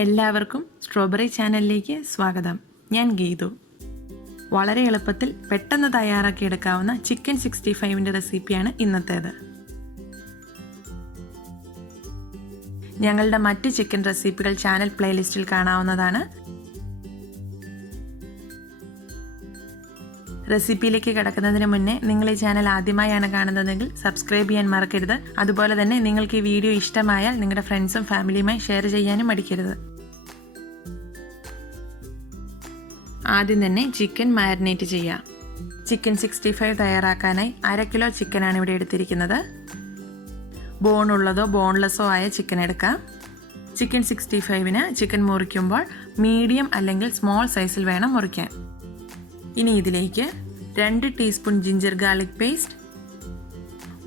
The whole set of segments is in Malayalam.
എല്ലാവർക്കും സ്ട്രോബെറി ചാനലിലേക്ക് സ്വാഗതം. ഞാൻ ഗീതു. വളരെ എളുപ്പത്തിൽ പെട്ടെന്ന് തയ്യാറാക്കി എടുക്കാവുന്ന ചിക്കൻ 65ൻ്റെ റെസിപ്പിയാണ് ഇന്നത്തേത്. ഞങ്ങളുടെ മറ്റ് ചിക്കൻ റെസിപ്പികൾ ചാനൽ പ്ലേലിസ്റ്റിൽ കാണാവുന്നതാണ്. റെസിപ്പിയിലേക്ക് കിടക്കുന്നതിന് മുന്നേ നിങ്ങൾ ഈ ചാനൽ ആദ്യമായാണ് കാണുന്നതെങ്കിൽ സബ്സ്ക്രൈബ് ചെയ്യാൻ മറക്കരുത്. അതുപോലെ തന്നെ നിങ്ങൾക്ക് ഈ വീഡിയോ ഇഷ്ടമായാൽ നിങ്ങളുടെ ഫ്രണ്ട്സും ഫാമിലിയുമായി ഷെയർ ചെയ്യാനും മടിക്കരുത്. ആദ്യം തന്നെ ചിക്കൻ മാരിനേറ്റ് ചെയ്യാം. ചിക്കൻ 65 തയ്യാറാക്കാനായി 1/2 കിലോ ചിക്കനാണ് ഇവിടെ എടുത്തിരിക്കുന്നത്. ബോണുള്ളതോ ബോൺലെസ്സോ ആയ ചിക്കൻ എടുക്കാം. ചിക്കൻ 65ന് ചിക്കൻ മുറിക്കുമ്പോൾ മീഡിയം അല്ലെങ്കിൽ സ്മോൾ സൈസിൽ വേണം മുറിക്കാൻ. ഇനി ഇതിലേക്ക് 2 ടീസ്പൂൺ ജിഞ്ചർ ഗാർലിക് പേസ്റ്റ്,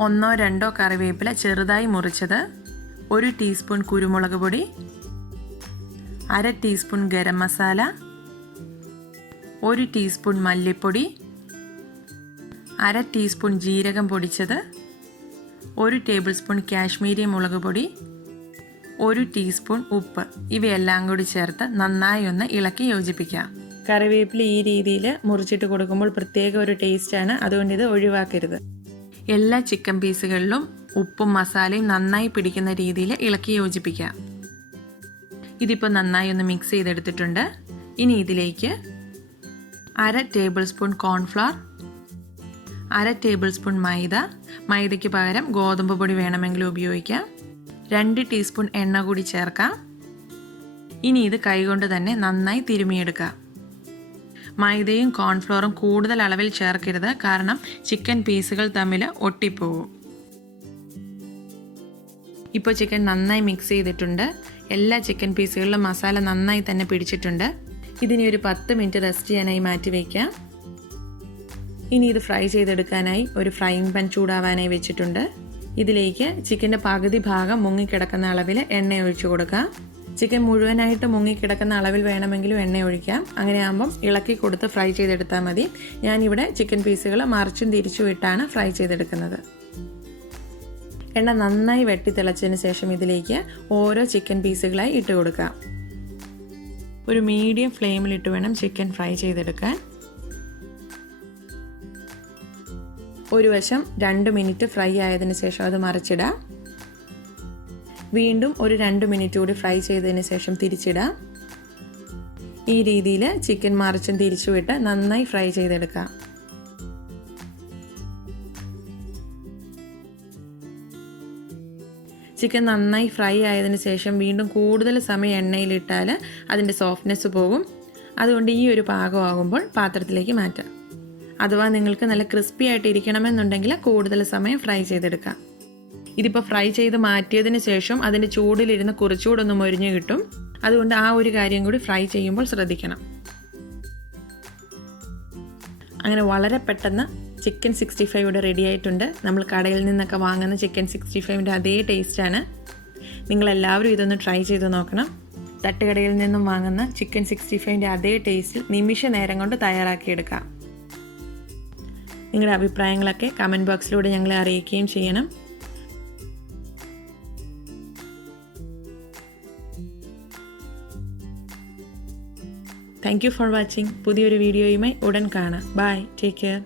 1-2 കറിവേപ്പില ചെറുതായി മുറിച്ചത്, 1 ടീസ്പൂൺ കുരുമുളക് പൊടി, 1/2 ടീസ്പൂൺ ഗരം മസാല, 1 ടീസ്പൂൺ മല്ലിപ്പൊടി, 1/2 ടീസ്പൂൺ ജീരകം പൊടിച്ചത്, 1 ടേബിൾ സ്പൂൺ കാശ്മീരി മുളക് പൊടി, 1 ടീസ്പൂൺ ഉപ്പ്. ഇവയെല്ലാം കൂടി ചേർത്ത് നന്നായി ഒന്ന് ഇളക്കി യോജിപ്പിക്കാം. കറിവേപ്പില ഈ രീതിയിൽ മുറിച്ചിട്ട് കൊടുക്കുമ്പോൾ പ്രത്യേക ഒരു ടേസ്റ്റാണ്, അതുകൊണ്ട് ഇത് ഒഴിവാക്കരുത്. എല്ലാ ചിക്കൻ പീസുകളിലും ഉപ്പും മസാലയും നന്നായി പിടിക്കുന്ന രീതിയിൽ ഇളക്കി യോജിപ്പിക്കാം. ഇതിപ്പോൾ നന്നായി ഒന്ന് മിക്സ് ചെയ്തെടുത്തിട്ടുണ്ട്. ഇനി ഇതിലേക്ക് 1/2 tablespoon cornflour, 1/2 tablespoon മൈദയ്ക്ക് പകരം ഗോതമ്പ് പൊടി വേണമെങ്കിലും ഉപയോഗിക്കാം, 2 ടീസ്പൂൺ എണ്ണ കൂടി ചേർക്കാം. ഇനി ഇത് കൈകൊണ്ട് തന്നെ നന്നായി തിരുമിയെടുക്കാം. മൈദയും കോൺഫ്ലോറും കൂടുതൽ അളവിൽ ചേർക്കരുത്, കാരണം ചിക്കൻ പീസുകൾ തമ്മിൽ ഒട്ടിപ്പോകും. ഇപ്പോൾ ചിക്കൻ നന്നായി മിക്സ് ചെയ്തിട്ടുണ്ട്. എല്ലാ ചിക്കൻ പീസുകളിലും മസാല നന്നായി തന്നെ പിടിച്ചിട്ടുണ്ട്. ഇതിനി ഒരു 10 മിനിറ്റ് റെസ്റ്റ് ചെയ്യാനായി മാറ്റി വയ്ക്കാം. ഇനി ഇത് ഫ്രൈ ചെയ്തെടുക്കാനായി ഒരു ഫ്രൈയിങ് പാൻ ചൂടാവാനായി വെച്ചിട്ടുണ്ട്. ഇതിലേക്ക് ചിക്കൻ്റെ പകുതി ഭാഗം മുങ്ങിക്കിടക്കുന്ന അളവിൽ എണ്ണ ഒഴിച്ചു കൊടുക്കാം. ചിക്കൻ മുഴുവനായിട്ട് മുങ്ങിക്കിടക്കുന്ന അളവിൽ വേണമെങ്കിലും എണ്ണ ഒഴിക്കാം. അങ്ങനെ ആകുമ്പം ഇളക്കി കൊടുത്ത് ഫ്രൈ ചെയ്തെടുത്താൽ മതി. ഞാനിവിടെ ചിക്കൻ പീസുകൾ മറിച്ചും തിരിച്ചും ഇട്ടാണ് ഫ്രൈ ചെയ്തെടുക്കുന്നത്. എണ്ണ നന്നായി വെട്ടി തിളച്ചതിന് ശേഷം ഇതിലേക്ക് ഓരോ ചിക്കൻ പീസുകളായി ഇട്ട് കൊടുക്കാം. ഒരു മീഡിയം ഫ്ലെയിമിലിട്ട് വേണം ചിക്കൻ ഫ്രൈ ചെയ്തെടുക്കാൻ. ഒരു വശം 2 മിനിറ്റ് ഫ്രൈ ആയതിനു ശേഷം അത് മറിച്ചിടാം. വീണ്ടും ഒരു 2 മിനിറ്റ് കൂടി ഫ്രൈ ചെയ്തതിന് ശേഷം തിരിച്ചിടാം. ഈ രീതിയിൽ ചിക്കൻ മറിച്ചും തിരിച്ചുവിട്ട് നന്നായി ഫ്രൈ ചെയ്തെടുക്കാം. ചിക്കൻ നന്നായി ഫ്രൈ ആയതിനു ശേഷം വീണ്ടും കൂടുതൽ സമയം എണ്ണയിലിട്ടാൽ അതിൻ്റെ സോഫ്റ്റ്നെസ് പോകും. അതുകൊണ്ട് ഈ ഒരു പാകമാകുമ്പോൾ പാത്രത്തിലേക്ക് മാറ്റാം. അഥവാ നിങ്ങൾക്ക് നല്ല ക്രിസ്പി ആയിട്ട് ഇരിക്കണമെന്നുണ്ടെങ്കിൽ കൂടുതൽ സമയം ഫ്രൈ ചെയ്തെടുക്കാം. ഇതിപ്പോൾ ഫ്രൈ ചെയ്ത് മാറ്റിയതിന് ശേഷം അതിൻ്റെ ചൂടിലിരുന്ന് കുറച്ചുകൂടൊന്ന് മൊരിഞ്ഞ് കിട്ടും. അതുകൊണ്ട് ആ ഒരു കാര്യം കൂടി ഫ്രൈ ചെയ്യുമ്പോൾ ശ്രദ്ധിക്കണം. അങ്ങനെ വളരെ പെട്ടെന്ന് ചിക്കൻ 65 ഇവിടെ റെഡി ആയിട്ടുണ്ട്. നമ്മൾ കടയിൽ നിന്നൊക്കെ വാങ്ങുന്ന ചിക്കൻ 65ൻ്റെ അതേ ടേസ്റ്റാണ്. നിങ്ങളെല്ലാവരും ഇതൊന്ന് ട്രൈ ചെയ്ത് നോക്കണം. തട്ടുകടയിൽ നിന്നും വാങ്ങുന്ന ചിക്കൻ 65ൻ്റെ അതേ ടേസ്റ്റിൽ നിമിഷ നേരം കൊണ്ട് തയ്യാറാക്കിയെടുക്കാം. നിങ്ങളുടെ അഭിപ്രായങ്ങളൊക്കെ കമൻറ്റ് ബോക്സിലൂടെ ഞങ്ങളെ അറിയിക്കുകയും ചെയ്യണം. Thank you for watching. പുതിയൊരു വീഡിയോയുമായി ഉടൻ കാണാം. Bye, take care.